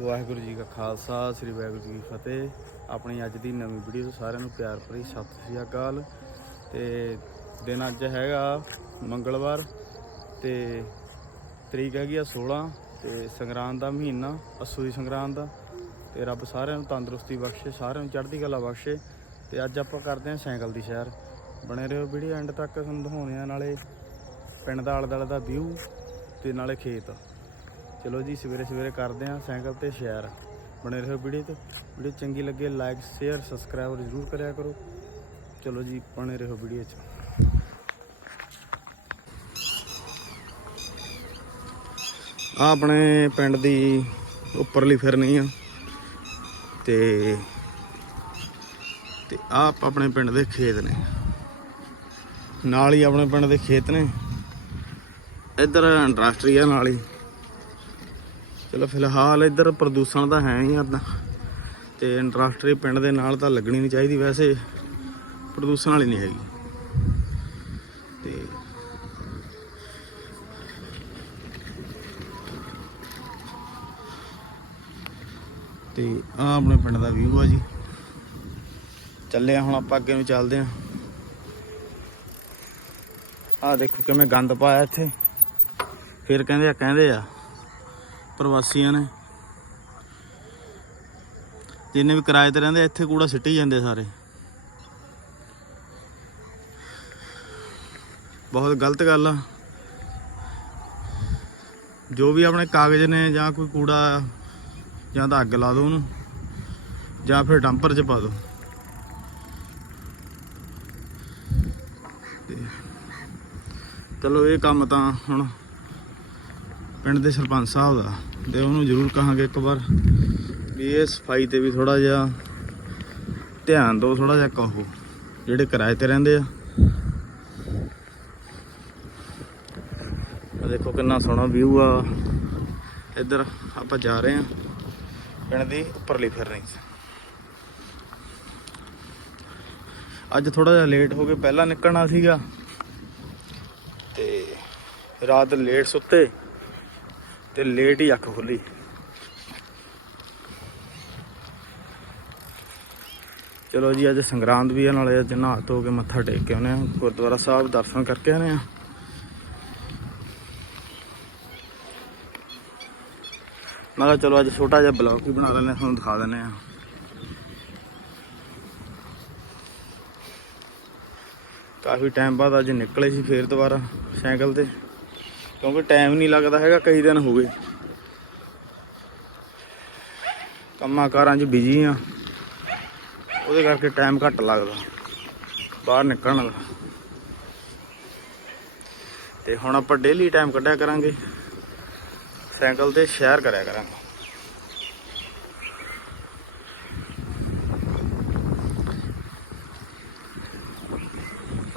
ਵਾਹਿਗੁਰੂ ਜੀ ਕਾ ਖਾਲਸਾ, ਸ੍ਰੀ ਵਾਹਿਗੁਰੂ ਜੀ ਕੀ ਫਤਿਹ। ਆਪਣੀ ਅੱਜ ਦੀ ਨਵੀਂ ਵੀਡੀਓ ਤੋਂ ਸਾਰਿਆਂ ਨੂੰ ਪਿਆਰ ਭਰੀ ਸਤਿ ਸ੍ਰੀ ਅਕਾਲ। ਤੇ ਦਿਨ ਅੱਜ ਹੈਗਾ ਮੰਗਲਵਾਰ ਤੇ ਤਰੀਕ ਹੈਗੀ ਆ 16 ਤੇ ਸੰਗਰਾਂਦ ਦਾ ਮਹੀਨਾ ਅਸੂ ਦੀ ਸੰਗਰਾਂਦ। ਦਾ ਤੇ ਰੱਬ ਸਾਰਿਆਂ ਨੂੰ ਤੰਦਰੁਸਤੀ ਬਖਸ਼ੇ, ਸਾਰਿਆਂ ਨੂੰ ਚੜ੍ਹਦੀ ਕਲਾ ਬਖਸ਼ੇ। ਤੇ ਅੱਜ ਆਪਾਂ ਕਰਦੇ ਹਾਂ ਸਾਈਕਲ ਦੀ ਸੈਰ। ਬਣੇ ਰਹੋ ਵੀਡੀਓ ਐਂਡ ਤੱਕ, ਤੁਹਾਨੂੰ ਦਿਖਾਉਂਦੇ ਆ ਨਾਲੇ ਪਿੰਡ ਦਾ ਆਲੇ ਦੁਆਲੇ ਦਾ ਵਿਊ ਤੇ ਨਾਲੇ ਖੇਤ। ਚਲੋ ਜੀ, ਸਵੇਰੇ ਸਵੇਰੇ ਕਰਦੇ ਹਾਂ ਸਾਈਕਲ ਤੇ ਸ਼ੇਅਰ। ਬਣੇ ਰਹੋ ਵੀਡੀਓ ਤੇ। ਵੀਡੀਓ ਚੰਗੀ ਲੱਗੇ ਲਾਈਕ ਸ਼ੇਅਰ ਸਬਸਕ੍ਰਾਈਬ ਜ਼ਰੂਰ ਕਰਿਆ ਕਰੋ। ਚਲੋ ਜੀ, ਬਣੇ ਰਹੋ ਵੀਡੀਓ 'ਚ। ਆ ਆਪਣੇ ਪਿੰਡ ਦੀ ਉੱਪਰਲੀ ਫਿਰਨੀ ਆ। ਤੇ ਤੇ ਆ ਆਪਣੇ ਪਿੰਡ ਦੇ ਖੇਤ ਨੇ। ਨਾਲ ਹੀ ਆਪਣੇ ਪਿੰਡ ਦੇ ਖੇਤ ਨੇ। ਇੱਧਰ ਇੰਡਸਟਰੀ ਆ ਨਾਲ ਹੀ। ਚਲੋ ਫਿਲਹਾਲ ਇੱਧਰ ਪ੍ਰਦੂਸ਼ਣ ਤਾਂ ਹੈ ਹੀ ਆਦਾ ਤੇ। ਇੰਡਸਟਰੀ ਪਿੰਡ ਦੇ ਨਾਲ ਤਾਂ ਲੱਗਣੀ ਨਹੀਂ ਚਾਹੀਦੀ ਵੈਸੇ। ਪ੍ਰਦੂਸ਼ਣ ਵਾਲੀ ਨਹੀਂ ਹੈਗੀ। ਤੇ ਤੇ ਆ ਆਪਣੇ ਪਿੰਡ ਦਾ ਵਿਊ ਆ ਜੀ। ਚੱਲੇ ਹੁਣ ਆਪਾਂ ਅੱਗੇ ਨੂੰ ਚੱਲਦੇ ਆ। ਆ ਦੇਖੋ ਕਿਵੇਂ ਗੰਦ ਪਾਇਆ ਇੱਥੇ। ਫਿਰ ਕਹਿੰਦੇ ਆ ਕਹਿੰਦੇ ਆ ਪ੍ਰਵਾਸੀਆਂ ਨੇ। ਜਿੰਨੇ ਵੀ ਕਿਰਾਏ ਤੇ ਰਹਿੰਦੇ, ਇੱਥੇ ਕੂੜਾ ਸਿੱਟੀ ਜਾਂਦੇ ਸਾਰੇ। ਬਹੁਤ ਗਲਤ ਗੱਲ ਆ। ਜੋ ਵੀ ਆਪਣੇ ਕਾਗਜ਼ ਨੇ ਜਾਂ ਕੋਈ ਕੂੜਾ ਜਾਂ ਤਾਂ ਅੱਗ ਲਾ ਦਿਓ ਉਹਨੂੰ, ਜਾਂ ਫਿਰ ਡੰਪਰ 'ਚ ਪਾ ਦਿਓ ਚਲੋ ਇਹ ਕੰਮ ਤਾਂ ਹੁਣ ਪਿੰਡ ਦੇ ਸਰਪੰਚ ਸਾਹਿਬ ਦਾ, ਤੇ ਉਹਨੂੰ ਜ਼ਰੂਰ ਕਹਾਂਗੇ ਇੱਕ ਵਾਰ ਵੀ ਇਹ ਸਫ਼ਾਈ ਤੇ ਵੀ ਥੋੜਾ ਜਿਹਾ ਧਿਆਨ ਦਿਓ ਥੋੜਾ ਜਿਹਾ ਕਹੋ, ਜਿਹੜੇ ਕਿਰਾਏ ਤੇ ਰਹਿੰਦੇ ਆ। ਆ ਦੇਖੋ ਕਿੰਨਾ ਸੋਹਣਾ ਵਿਊ ਆ। ਇੱਧਰ ਆਪਾਂ ਜਾ ਰਹੇ ਆ ਪਿੰਡ ਦੀ ਉੱਪਰਲੀ ਫਿਰਨੀ। ਅੱਜ ਥੋੜਾ ਜਿਹਾ ਲੇਟ ਹੋ ਕੇ ਪਹਿਲਾਂ ਨਿਕਲਣਾ ਸੀਗਾ, ਤੇ ਰਾਤ ਲੇਟ ਸੁੱਤੇ। ਤੇ ਲੇਟ ਹੀ ਅੱਖ ਖੁੱਲੀ। ਚਲੋ ਜੀ, ਅੱਜ ਸੰਗਰਾਂਦ ਵੀ ਆ, ਨਾਲੇ ਅੱਜ ਨਹਾ ਧੋ ਕੇ ਮੱਥਾ ਟੇਕ ਕੇ ਆਉਨੇ ਆ। ਗੁਰਦੁਆਰਾ ਸਾਹਿਬ ਦਰਸ਼ਨ ਕਰਕੇ ਆਨੇ ਆ। ਮੈਂ ਕਿਹਾ ਚਲੋ ਅੱਜ ਛੋਟਾ ਜਿਹਾ ਬਲੌਗ ਹੀ ਬਣਾ ਲੈਂਦੇ ਹਾਂ ਤੁਹਾਨੂੰ ਦਿਖਾ ਦਿੰਦੇ ਆ। ਕਾਫੀ ਟਾਈਮ ਬਾਅਦ ਅੱਜ ਨਿਕਲੇ ਸੀ ਫੇਰ ਦੁਬਾਰਾ ਸਾਈਕਲ ਤੇ। ਕਿਉਂਕਿ ਟਾਈਮ ਨਹੀਂ ਲੱਗਦਾ ਹੈਗਾ, ਕਈ ਦਿਨ ਹੋ ਗਏ। ਕੰਮਾਂ ਕਾਰਾਂ 'ਚ ਬਿਜ਼ੀ ਆ। ਉਹਦੇ ਕਰਕੇ ਟਾਈਮ ਘੱਟ ਲੱਗਦਾ। ਬਾਹਰ ਨਿਕਲਣ ਦਾ ਤੇ ਹੁਣ ਆਪਾਂ ਡੇਲੀ ਟਾਈਮ ਕੱਢਿਆ ਕਰਾਂਗੇ। ਸਾਈਕਲ ਤੇ ਸ਼ੇਅਰ ਕਰਿਆ ਕਰਾਂਗੇ।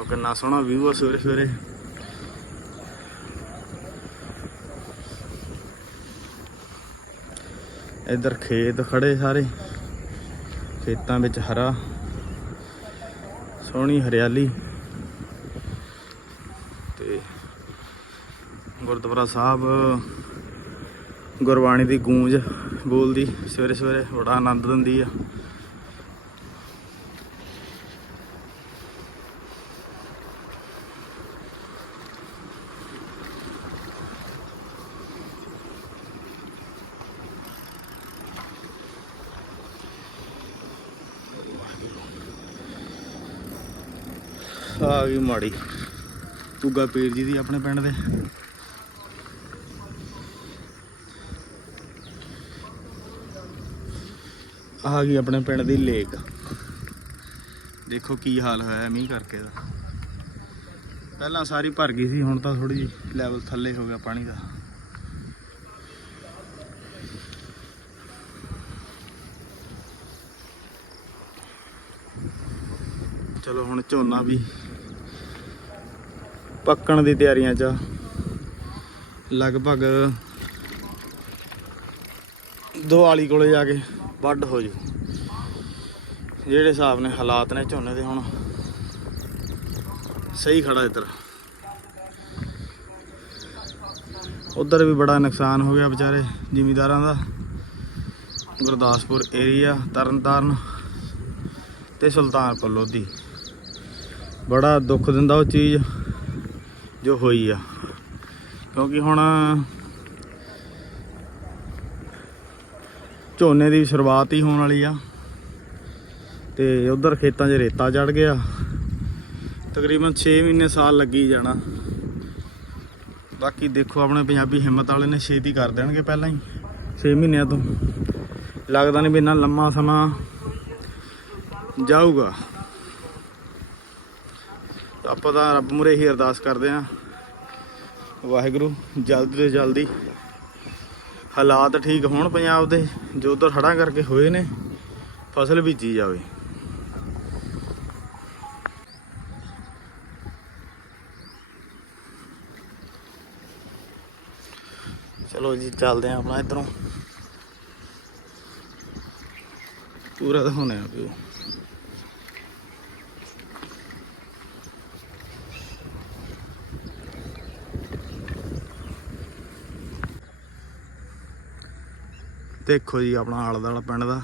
ਕਿੰਨਾ ਸੋਹਣਾ ਵਿਊ ਆ ਸਵੇਰੇ ਸਵੇਰੇ ਇੱਧਰ ਖੇਤ ਖੜੇ ਸਾਰੇ। ਖੇਤਾਂ ਵਿੱਚ ਹਰਾ। ਸੋਹਣੀ ਹਰਿਆਲੀ। ਤੇ ਗੁਰਦੁਆਰਾ ਸਾਹਿਬ ਗੁਰਬਾਣੀ ਦੀ ਗੂੰਜ ਬੋਲਦੀ। ਸਵੇਰੇ ਸਵੇਰੇ ਬੜਾ ਆਨੰਦ ਦਿੰਦੀ ਆ। ਆ ਗਈ ਮਾੜੀ। ਤੁਗਾ ਪੀਰ ਜੀ ਦੀ ਆਪਣੇ ਪਿੰਡ ਦੇ। ਆ ਗਈ ਆਪਣੇ ਪਿੰਡ ਦੀ ਲੇਕ। ਦੇਖੋ ਕੀ ਹਾਲ ਹੋਇਆ ਮੀਂਹ ਕਰਕੇ ਦਾ। ਪਹਿਲਾਂ ਸਾਰੀ ਭਰ ਗਈ ਸੀ, ਹੁਣ ਤਾਂ ਥੋੜੀ ਜਿਹੀ ਲੈਵਲ ਥੱਲੇ ਹੋ ਗਿਆ ਪਾਣੀ ਦਾ। ਚਲੋ ਹੁਣ ਝੋਨਾ ਵੀ ਪੱਕਣ ਦੀ ਤਿਆਰੀਆਂ 'ਚ। ਲਗਭਗ ਦਿਵਾਲੀ ਕੋਲੇ ਜਾ ਕੇ ਵੱਢ ਹੋ ਜੂ। ਜਿਹੜੇ ਹਿਸਾਬ ਨੇ ਹਾਲਾਤ ਨੇ ਝੋਨੇ ਦੇ ਹੁਣ। ਸਹੀ ਖੜਾ ਇੱਧਰ। ਉਧਰ ਵੀ ਬੜਾ ਨੁਕਸਾਨ ਹੋ ਗਿਆ ਵਿਚਾਰੇ ਜ਼ਿਮੀਦਾਰਾਂ ਦਾ। ਗੁਰਦਾਸਪੁਰ ਏਰੀਆ ਤਰਨਤਾਰਨ ਤੇ ਸੁਲਤਾਨਪੁਰ ਲੋਧੀ। ਬੜਾ ਦੁੱਖ ਦਿੰਦਾ ਉਹ ਚੀਜ਼। ਜੋ ਹੋਈ ਆ। ਕਿਉਂਕਿ ਹੁਣ ਝੋਨੇ ਦੀ ਸ਼ੁਰੂਆਤ ਹੀ ਹੋਣ ਵਾਲੀ ਆ। ਤੇ ਉਧਰ ਖੇਤਾਂ 'ਚ ਰੇਤਾ ਚੜ ਗਿਆ। ਤਕਰੀਬਨ 6 ਮਹੀਨੇ ਸਾਲ ਲੱਗੀ ਜਾਣਾ। ਬਾਕੀ ਦੇਖੋ ਆਪਣੇ ਪੰਜਾਬੀ ਹਿੰਮਤ ਵਾਲੇ ਨੇ ਛੇਤੀ ਕਰ ਦੇਣਗੇ ਪਹਿਲਾਂ ਹੀ। 6 ਮਹੀਨਿਆਂ ਤੋਂ। ਲੱਗਦਾ ਨਹੀਂ ਵੀ ਇੰਨਾ ਲੰਮਾ ਸਮਾਂ ਜਾਊਗਾ। ਆਪਾਂ ਤਾਂ ਰੱਬ ਮੁਰੇ ਹੀ ਅਰਦਾਸ ਕਰਦੇ ਆਂ ਵਾਹਿਗੁਰੂ, ਜਲਦੀ ਤੋਂ ਜਲਦੀ। ਹਾਲਾਤ ਠੀਕ ਹੋਣ ਪੰਜਾਬ ਦੇ, ਜੋ ਉਧਰ ਹੜ੍ਹਾਂ ਕਰਕੇ ਹੋਏ ਨੇ, ਫਸਲ ਬੀਜੀ ਜਾਵੇ। ਚਲੋ ਜੀ, ਚੱਲਦੇ ਆਂ ਆਪਣਾ ਇਧਰੋਂ। ਪੂਰਾ ਦਿਖਾਉਣੇ ਆ ਵਿਊ ਦੇਖੋ ਜੀ ਆਪਣਾ ਆਲਾ ਦਾਲਾ ਪਿੰਡ ਦਾ।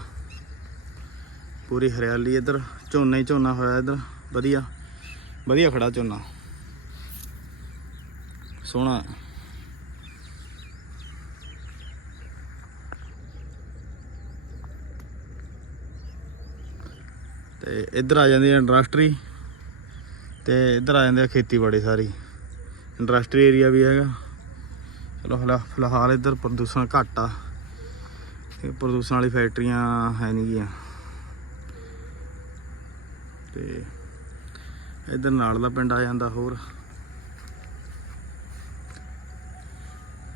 ਪੂਰੀ ਹਰਿਆਲੀ ਇੱਧਰ, ਝੋਨਾ ਹੀ ਝੋਨਾ ਹੋਇਆ ਇੱਧਰ। ਵਧੀਆ ਵਧੀਆ ਖੜਾ ਝੋਨਾ। ਸੋਹਣਾ। ਤੇ ਇੱਧਰ ਆ ਜਾਂਦੀ ਹੈ ਇੰਡਸਟਰੀ, ਤੇ ਇੱਧਰ ਆ ਜਾਂਦੇ ਆ ਖੇਤੀਬਾੜੀ ਸਾਰੀ। ਇੰਡਸਟਰੀ ਏਰੀਆ ਵੀ ਹੈਗਾ। ਚਲੋ ਹਲਾ ਫਿਲਹਾਲ ਇੱਧਰ ਪ੍ਰਦੂਸ਼ਣ ਘੱਟ ਆ। ਤੇ ਪ੍ਰਦੂਸ਼ਣ ਵਾਲੀ ਫੈਕਟਰੀਆਂ ਹੈ ਨਹੀਂ ਗੀਆਂ। ਤੇ ਇੱਧਰ ਨਾਲ ਦਾ ਪਿੰਡ ਆ ਜਾਂਦਾ ਹੋਰ।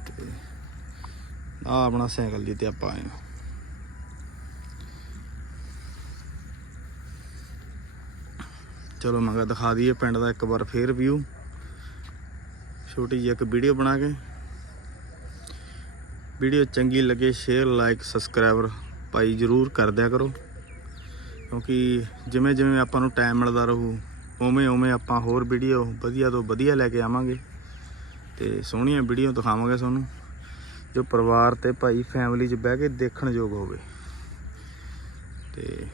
ਤੇ ਆ ਆਪਣਾ ਸਾਈਕਲ ਜੀ ਤੇ ਆਪਾਂ ਆਏ ਹਾਂ। ਚਲੋ ਮੰਗਾ ਦਿਖਾ ਦਈਏ ਪਿੰਡ ਦਾ ਇੱਕ ਵਾਰ ਫੇਰ ਵਿਊ ਛੋਟੀ ਜਿਹੀ ਇੱਕ ਵੀਡੀਓ ਬਣਾ ਕੇ। ਵੀਡੀਓ ਚੰਗੀ ਲੱਗੇ ਸ਼ੇਅਰ ਲਾਈਕ ਸਬਸਕ੍ਰਾਈਬਰ ਭਾਈ ਜਰੂਰ ਕਰ ਦਿਆ ਕਰੋ। ਕਿਉਂਕਿ ਜਿਵੇਂ ਜਿਵੇਂ ਆਪਾਂ ਨੂੰ ਟਾਈਮ ਮਿਲਦਾ ਰਹੂ, ਉਵੇਂ ਉਵੇਂ ਆਪਾਂ ਹੋਰ ਵੀਡੀਓ ਵਧੀਆ ਤੋਂ ਵਧੀਆ ਲੈ ਕੇ ਆਵਾਂਗੇ ਤੇ ਸੋਹਣੀਆਂ ਵੀਡੀਓ ਦਿਖਾਵਾਂਗੇ ਤੁਹਾਨੂੰ, ਜੋ ਪਰਿਵਾਰ ਤੇ ਭਾਈ ਫੈਮਿਲੀ 'ਚ ਬਹਿ ਕੇ ਦੇਖਣ ਯੋਗ ਹੋਵੇ। ਤੇ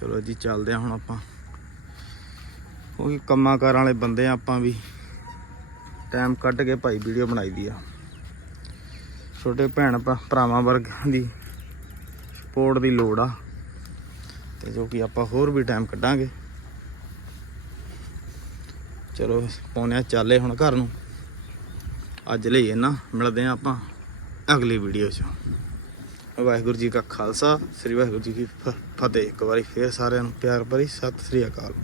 ਚਲੋ ਜੀ, ਚੱਲਦੇ ਆ ਹੁਣ ਆਪਾਂ। ਕਿਉਂਕਿ ਕੰਮਾਂ ਕਾਰਾਂ ਵਾਲੇ ਬੰਦੇ ਆ ਆਪਾਂ ਵੀ। ਟਾਈਮ ਕੱਢ ਕੇ ਭਾਈ ਵੀਡੀਓ ਬਣਾਈ ਦੀ ਆ। ਛੋਟੇ ਭੈਣ ਭਰਾ- ਭਰਾਵਾਂ ਵਰਗਾਂ ਦੀ ਸਪੋਰਟ ਦੀ ਲੋੜ ਆ। ਤੇ ਜੋ ਕਿ ਆਪਾਂ ਹੋਰ ਵੀ ਟਾਈਮ ਕੱਢਾਂਗੇ। ਚਲੋ ਪੌਣਿਆ ਚੱਲੇ ਹੁਣ ਘਰ ਨੂੰ। ਅੱਜ ਲਈ ਨਾ ਮਿਲਦੇ ਆ ਆਪਾਂ ਅਗਲੀ ਵੀਡੀਓ 'ਚ। ਵਾਹਿਗੁਰੂ ਜੀ ਕਾ ਖਾਲਸਾ। ਸ੍ਰੀ ਵਾਹਿਗੁਰੂ ਜੀ ਕੀ ਫਤਿਹ। ਇੱਕ ਵਾਰੀ ਫੇਰ ਸਾਰਿਆਂ ਨੂੰ ਪਿਆਰ ਭਰੀ। ਸਤਿ ਸ੍ਰੀ ਅਕਾਲ।